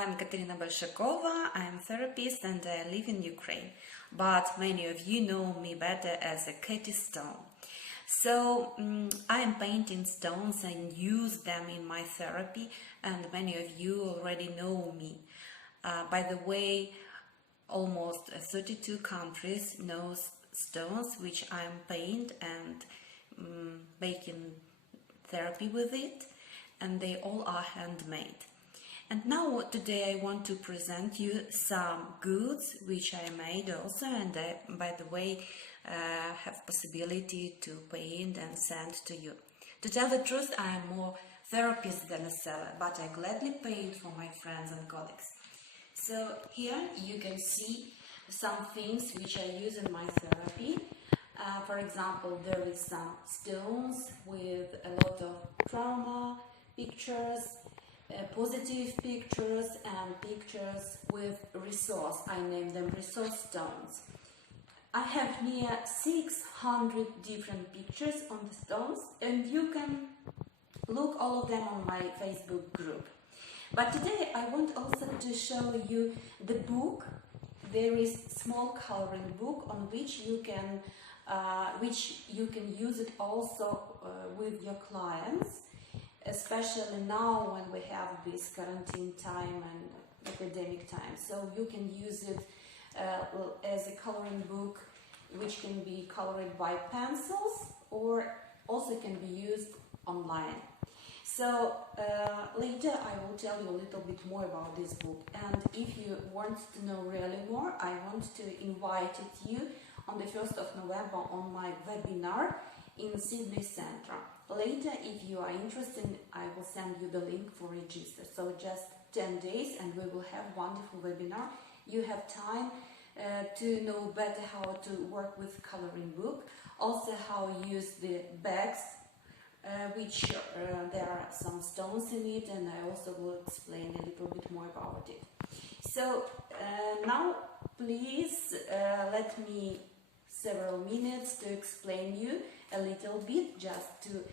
I'm Katerina Bolshakova, I'm a therapist and I live in Ukraine, but many of you know me better as a KatyStone. So I am painting stones and use them in my therapy, and many of you already know me. By the way, almost 32 countries know stones which I am paint and making therapy with it, and they all are handmade. And now today I want to present you some goods which I made also, and I, by the way, have possibility to paint and send to you. To tell the truth, I am more therapist than a seller, but I gladly paint for my friends and colleagues. So here you can see some things which I use in my therapy. For example, there is some stones with a lot of trauma pictures, positive pictures, and pictures with resource. I name them resource stones. I have near 600 different pictures on the stones, and you can look all of them on my Facebook group. But today I want also to show you the book. There is small coloring book on which you can use it also with your clients, especially now when we have this quarantine time and academic time. So you can use it as a coloring book, which can be colored by pencils or also can be used online. So later I will tell you a little bit more about this book, and if you want to know really more, I want to invite you on the 1st of November on my webinar in Sydney Centre. Later, if you are interested, I will send you the link for register. So just 10 days and we will have wonderful webinar. You have time to know better how to work with coloring book, also how use the bags, which there are some stones in it, and I also will explain a little bit more about it. So now please let me several minutes to explain you a little bit, just to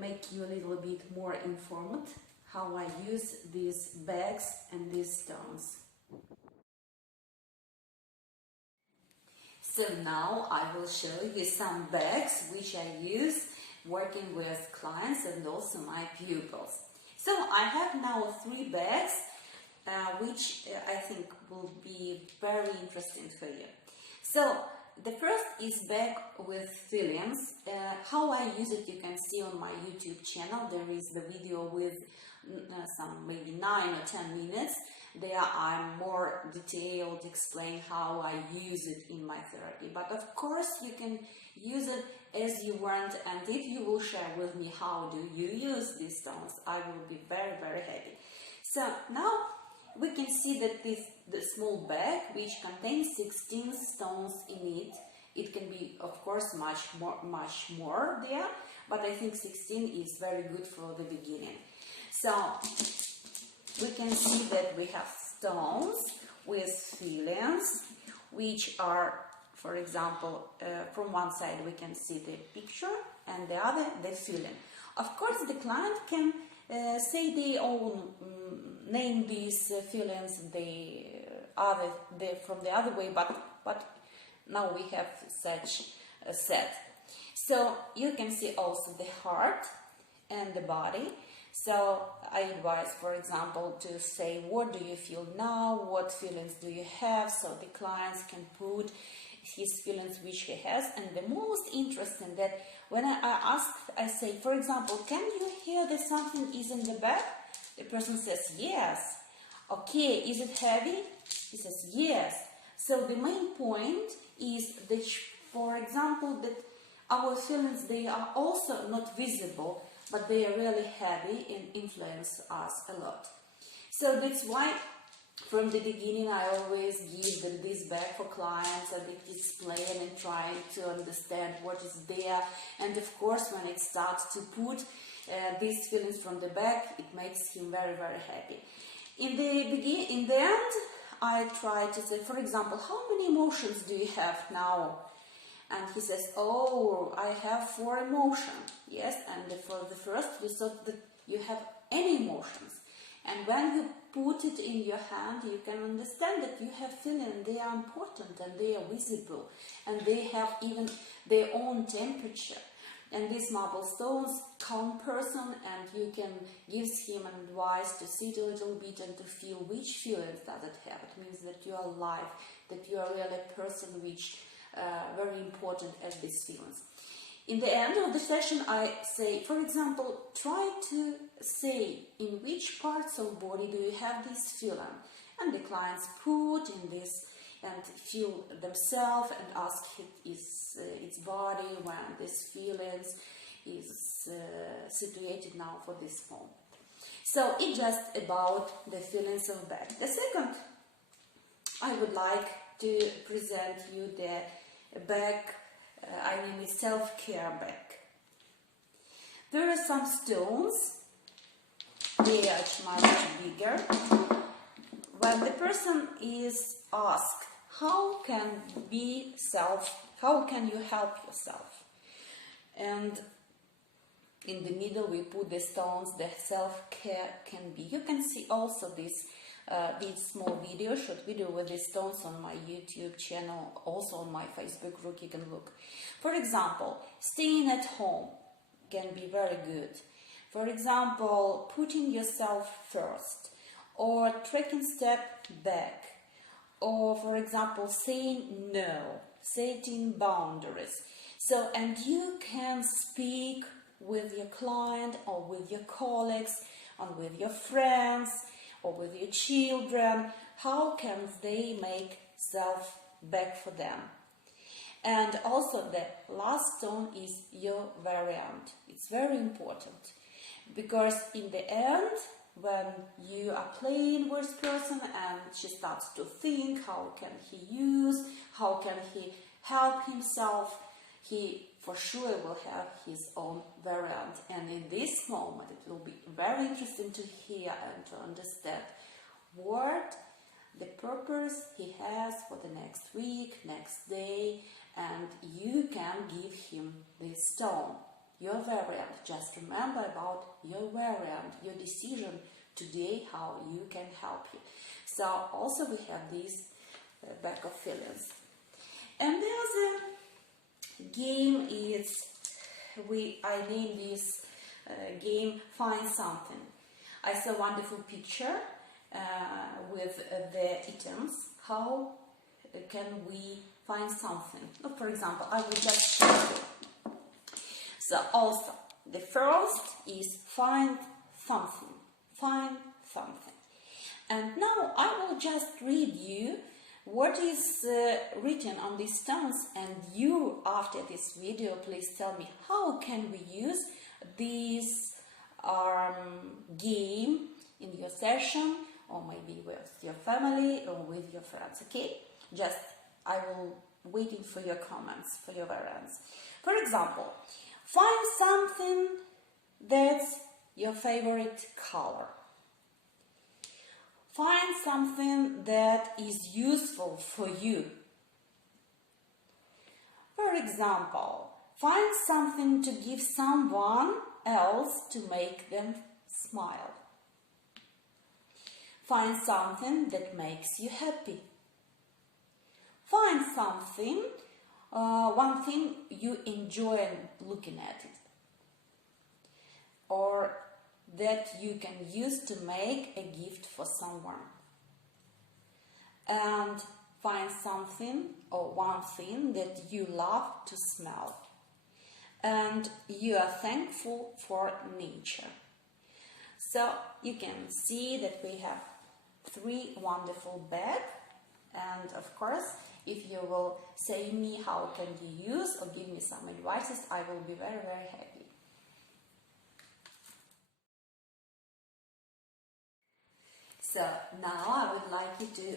make you a little bit more informed how I use these bags and these stones. So now I will show you some bags which I use working with clients and also my pupils. So I have now 3 bags which I think will be very interesting for you. So the first is bag with fillings. How I use it you can see on my YouTube channel. There is the video with some maybe 9 or 10 minutes. There I'm more detailed, explain how I use it in my therapy. But of course you can use it as you want, and if you will share with me how do you use these stones, I will be very, very happy. So now we can see that the small bag which contains 16 stones in it. It can be of course much more there, but I think 16 is very good for the beginning. So we can see that we have stones with fillings, which are, for example, from one side we can see the picture and the other the filling. Of course the client can say their own name these fillings from the other way, but now we have such a set. So you can see also the heart and the body. So I advise, for example, to say what do you feel now, what feelings do you have, so the clients can put his feelings which he has. And the most interesting that when I ask, I say, for example, can you hear that something is in the bag? The person says yes. Okay, is it heavy? He says yes. So the main point is that, for example, that our feelings, they are also not visible, but they are really heavy and influence us a lot. So that's why from the beginning I always give this bag for clients and explain and try to understand what is there. And of course when it starts to put these feelings from the bag, it makes him very, very happy. In the end, I try to say, for example, how many emotions do you have now? And he says, oh, I have 4 emotions. Yes, and for the first, we thought that you have any emotions. And when you put it in your hand, you can understand that you have feeling, they are important and they are visible, and they have even their own temperature. And these marble stones calm person, and you can give him an advice to sit a little bit and to feel which feelings does it have. It means that you are alive, that you are really a person which very important as these feelings. In the end of the session, I say, for example, try to say in which parts of body do you have this feeling, and the clients put in this and feel themselves and ask its body when this feelings is situated now for this moment. So it's just about the feelings of back. The second, I would like to present you the back. I name it self-care back. There are some stones. They are much bigger. When the person is asked, how can you help yourself? And in the middle we put the stones that self-care can be. You can see also this small video, short video with the stones on my YouTube channel, also on my Facebook group, you can look. For example, staying at home can be very good. For example, putting yourself first, or taking step back, or for example saying no, setting boundaries. So, and you can speak with your client or with your colleagues or with your friends or with your children, how can they make self back for them. And also the last stone is your variant. It's very important, because in the end, when you are playing with person and she starts to think, how can he use, how can he help himself, he for sure will have his own variant. And in this moment it will be very interesting to hear and to understand what the purpose he has for the next week, next day, and you can give him this stone, your variant. Just remember about your variant, your decision today, how you can help you. So also we have this back of feelings. And there's a game, I name this game Find Something. I saw a wonderful picture with the items. How can we find something? For example, I will just show you. So also, the first is find something. Find something. And now I will just read you what is written on these stones, and you, after this video, please tell me how can we use this game in your session, or maybe with your family or with your friends, okay? Just, I will waiting for your comments, for your variants. For example, find something that's your favorite color. Find something that is useful for you. For example, find something to give someone else to make them smile. Find something that makes you happy. Find something, one thing you enjoy looking at it, or that you can use to make a gift for someone. And find something or one thing that you love to smell, and you are thankful for nature. So you can see that we have 3 wonderful bags, and of course, if you will say me how can you use or give me some advices, I will be very, very happy. So now I would like you to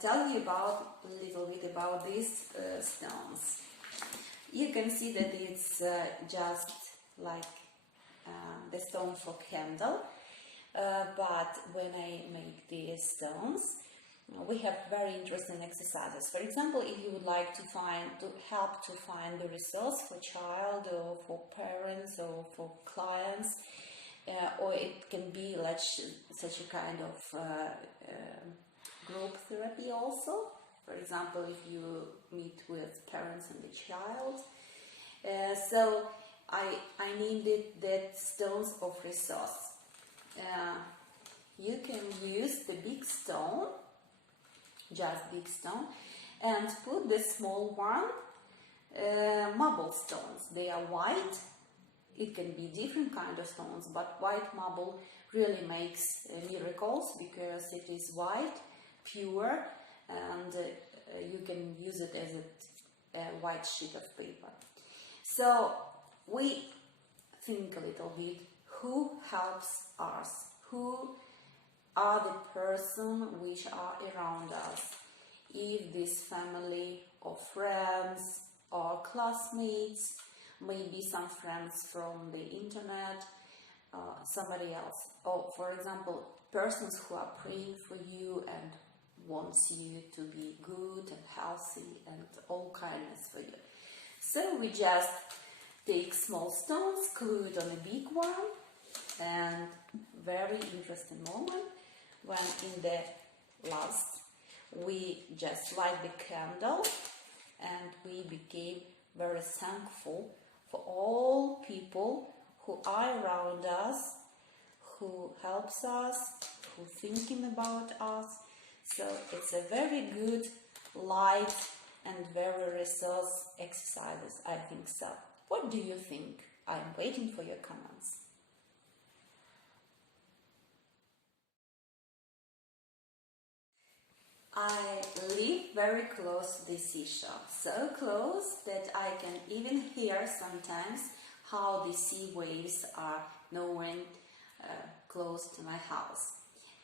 tell you about a little bit about these stones. You can see that it's just like the stone for candle, but when I make these stones, we have very interesting exercises. For example, if you would like to help to find the resource for child or for parents or for clients, or it can be like such a kind of group therapy also. For example, if you meet with parents and the child. So I named it that stones of resource. You can use the big stone, just big stone, and put the small one, marble stones. They are white. It can be different kind of stones, but white marble really makes miracles because it is white, pure, and you can use it as a white sheet of paper. So we think a little bit who helps us, who are the person which are around us. If this family or friends or classmates, maybe some friends from the internet, somebody else, or for example persons who are praying for you and wants you to be good and healthy and all kindness for you. So we just take small stones, glue it on a big one, and very interesting moment when in the last we just light the candle and we became very thankful for all people who are around us, who helps us, who thinking about us. So it's a very good light and very resource exercises, I think so. What do you think? I'm waiting for your comments. I live very close to the seashore, so close that I can even hear sometimes how the sea waves are gnawing close to my house.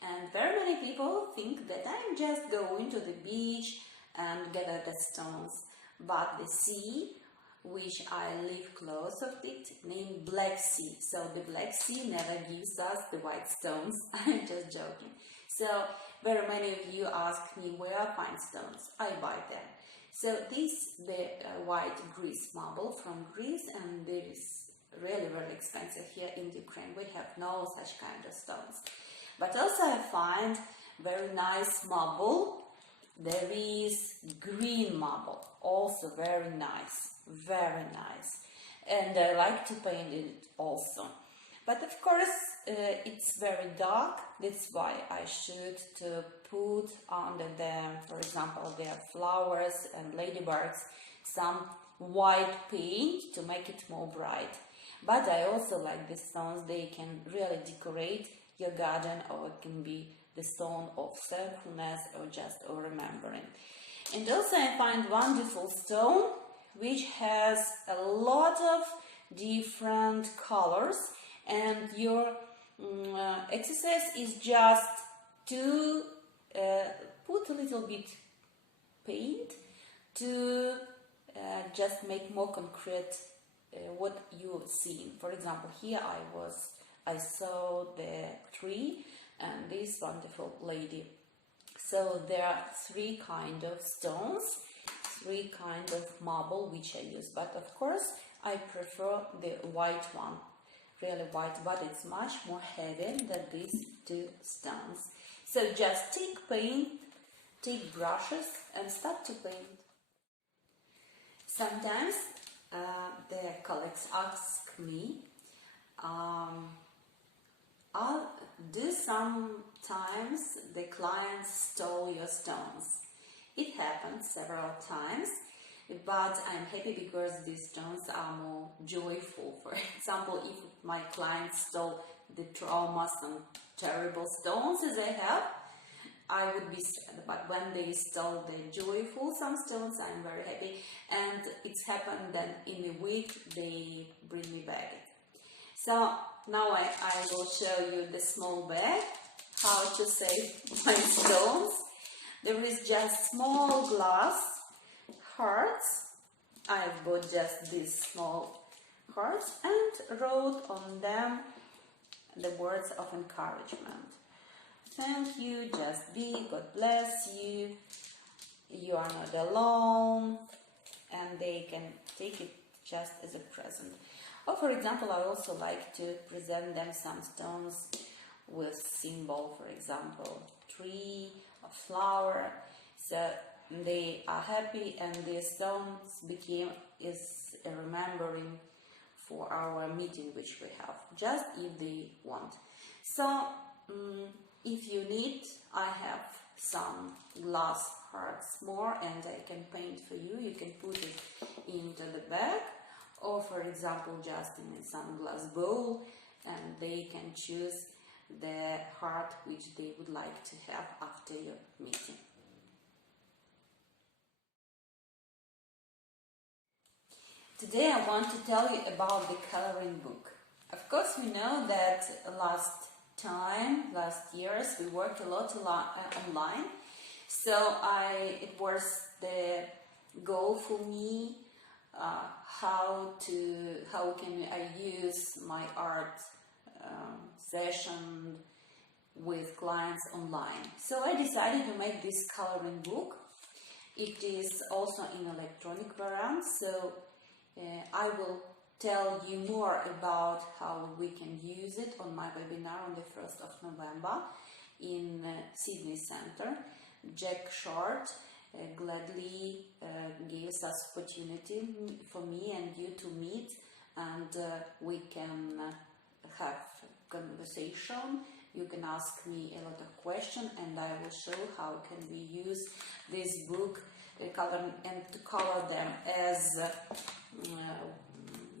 And very many people think that I'm just going to the beach and gather the stones, but the sea, which I live close of it, named Black Sea. So the Black Sea never gives us the white stones. I'm just joking. So very many of you ask me where I find stones. I buy them. So this the white Greece marble from Greece, and it is really very expensive here in Ukraine. We have no such kind of stones. But also I find very nice marble. There is green marble, also very nice, and I like to paint it also. But of course it's very dark, that's why I should to put under them, for example, their flowers and ladybugs, some white paint to make it more bright. But I also like the stones, they can really decorate your garden, or it can be the stone of thankfulness or just of remembering. And also I find wonderful stone which has a lot of different colors, and your exercise is just to put a little bit paint to just make more concrete what you see. For example, here I saw the tree and this wonderful lady. So there are three kind of stones, three kind of marble which I use, but of course I prefer the white one, really white, but it's much more heavy than these two stones. So just take paint, take brushes and start to paint. Sometimes the colleagues ask me, do sometimes the clients stole your stones? It happens several times, but I'm happy because these stones are more joyful. For example, if my clients stole the traumas and terrible stones as I have, I would be sad, but when they stole the joyful some stones, I'm very happy, and it's happened that in a week they bring me back. So now I will show you the small bag, how to save my stones. There is just small glass hearts. I bought just these small hearts and wrote on them the words of encouragement. Thank you, just be, God bless you, you are not alone, and they can take it just as a present. Or for example, I also like to present them some stones with symbol, for example, tree or flower. So they are happy, and the stones is a remembering for our meeting which we have, just if they want. So if you need, I have some glass hearts more, and I can paint for you. You can put it into the bag, or for example just in some glass bowl, and they can choose the heart which they would like to have after your meeting. Today I want to tell you about the coloring book. Of course, we know that last years, we worked a lot online. So it was the goal for me how can I use my art session with clients online. So I decided to make this coloring book. It is also in electronic variant, so I will tell you more about how we can use it on my webinar on the 1st of November in Sydney Center. Jack Short gladly gives us opportunity for me and you to meet, and we can have conversation. You can ask me a lot of questions, and I will show how can we use this book to color them as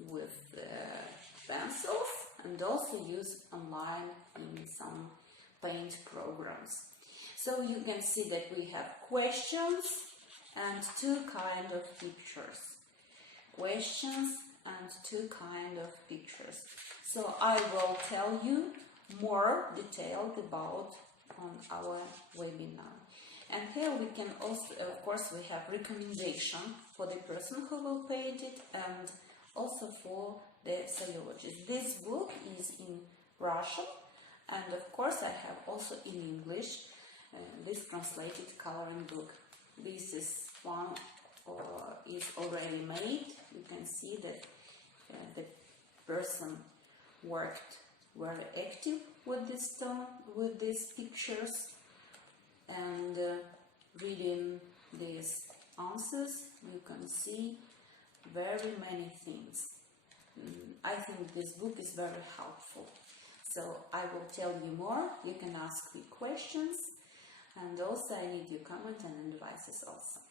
with pencils, and also use online in some paint programs. So you can see that we have questions and two kind of pictures. Questions and two kind of pictures. So I will tell you more detailed about on our webinar. And here we can also, of course, we have recommendation for the person who will paint it, and also for the psychologist. This book is in Russian, and of course I have also in English this translated coloring book. This is one is already made. You can see that the person worked very active with this stone, with these pictures, and reading these answers you can see very many things. I think this book is very helpful. So I will tell you more. You can ask me questions, and also I need your comment and advices also.